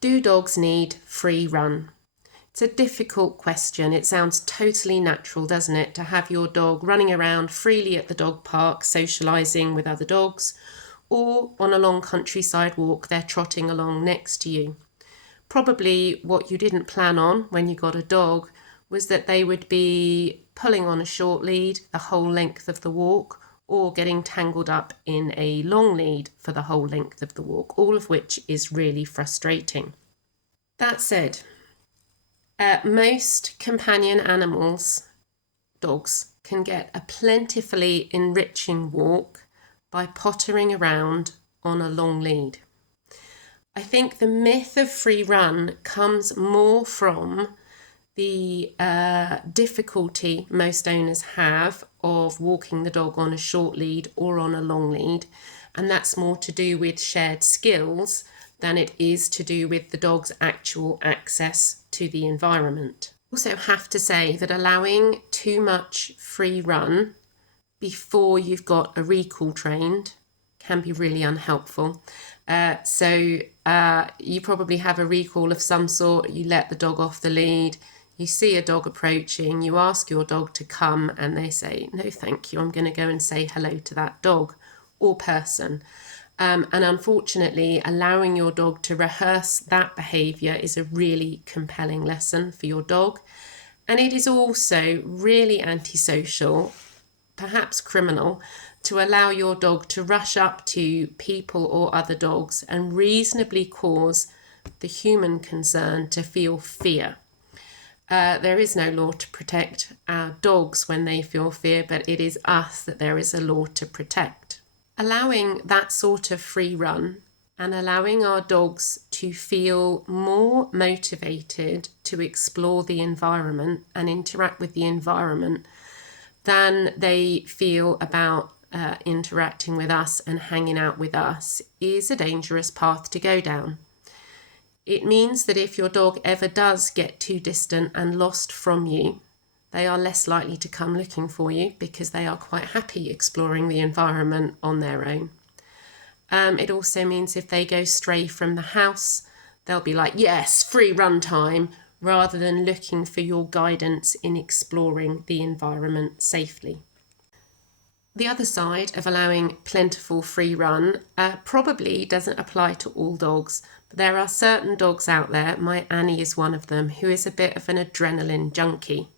Do dogs need free run? It's a difficult question. It sounds totally natural, doesn't it, to have your dog running around freely at the dog park, socialising with other dogs, or on a long countryside walk, they're trotting along next to you. Probably what you didn't plan on when you got a dog was that they would be pulling on a short lead the whole length of the walk, or getting tangled up in a long lead for the whole length of the walk, all of which is really frustrating. That said, most companion animals, dogs, can get a plentifully enriching walk by pottering around on a long lead. I think the myth of free run comes more from the difficulty most owners have of walking the dog on a short lead or on a long lead, and that's more to do with shared skills than it is to do with the dog's actual access to the environment. Also have to say that allowing too much free run before you've got a recall trained can be really unhelpful. So you probably have a recall of some sort, you let the dog off the lead, you see a dog approaching, you ask your dog to come and they say, no thank you, I'm going to go and say hello to that dog or person. And unfortunately, allowing your dog to rehearse that behaviour is a really compelling lesson for your dog. And it is also really antisocial, perhaps criminal, to allow your dog to rush up to people or other dogs and reasonably cause the human concerned to feel fear. There is no law to protect our dogs when they feel fear, but it is us that there is a law to protect. Allowing that sort of free run and allowing our dogs to feel more motivated to explore the environment and interact with the environment than they feel about interacting with us and hanging out with us is a dangerous path to go down. It means that if your dog ever does get too distant and lost from you, they are less likely to come looking for you because they are quite happy exploring the environment on their own. It also means if they go stray from the house, they'll be like, yes, free run time, rather than looking for your guidance in exploring the environment safely. The other side of allowing plentiful free run probably doesn't apply to all dogs, but there are certain dogs out there, my Annie is one of them, who is a bit of an adrenaline junkie.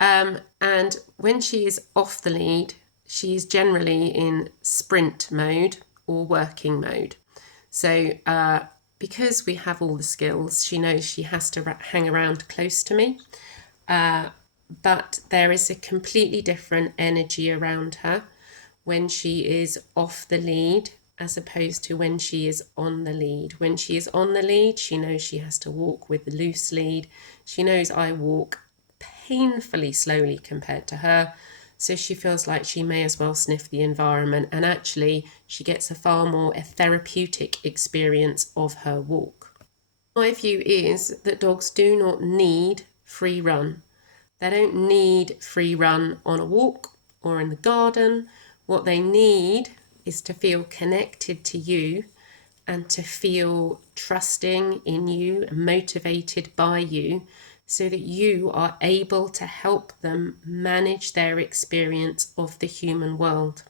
And when she is off the lead, she is generally in sprint mode or working mode. So because we have all the skills, she knows she has to hang around close to me. But there is a completely different energy around her when she is off the lead as opposed to when she is on the lead. When she is on the lead, she knows she has to walk with the loose lead. She knows I walk painfully slowly compared to her, so she feels like she may as well sniff the environment, and actually she gets a far more therapeutic experience of her walk. My view is that dogs do not need free run. They don't need free run on a walk or in the garden. What they need is to feel connected to you and to feel trusting in you and motivated by you, so that you are able to help them manage their experience of the human world.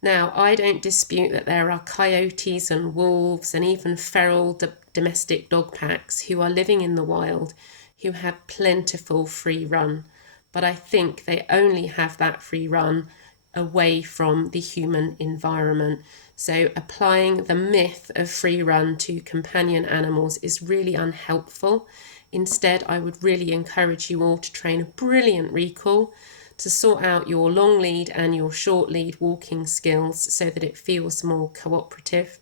Now, I don't dispute that there are coyotes and wolves and even feral domestic dog packs who are living in the wild who have plentiful free run, but I think they only have that free run away from the human environment. So applying the myth of free run to companion animals is really unhelpful. Instead, I would really encourage you all to train a brilliant recall, to sort out your long lead and your short lead walking skills so that it feels more cooperative.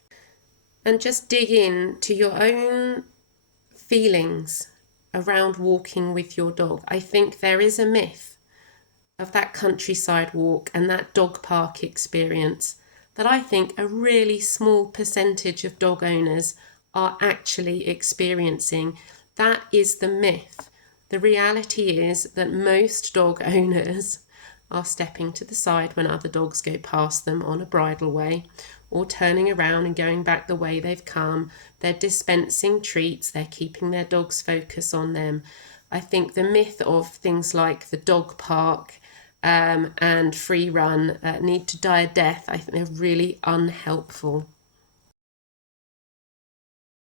And just dig in to your own feelings around walking with your dog. I think there is a myth of that countryside walk and that dog park experience that I think a really small percentage of dog owners are actually experiencing. That is the myth. The reality is that most dog owners are stepping to the side when other dogs go past them on a bridleway, or turning around and going back the way they've come. They're dispensing treats, they're keeping their dog's focus on them. I think the myth of things like the dog park and free run need to die a death. I think they're really unhelpful.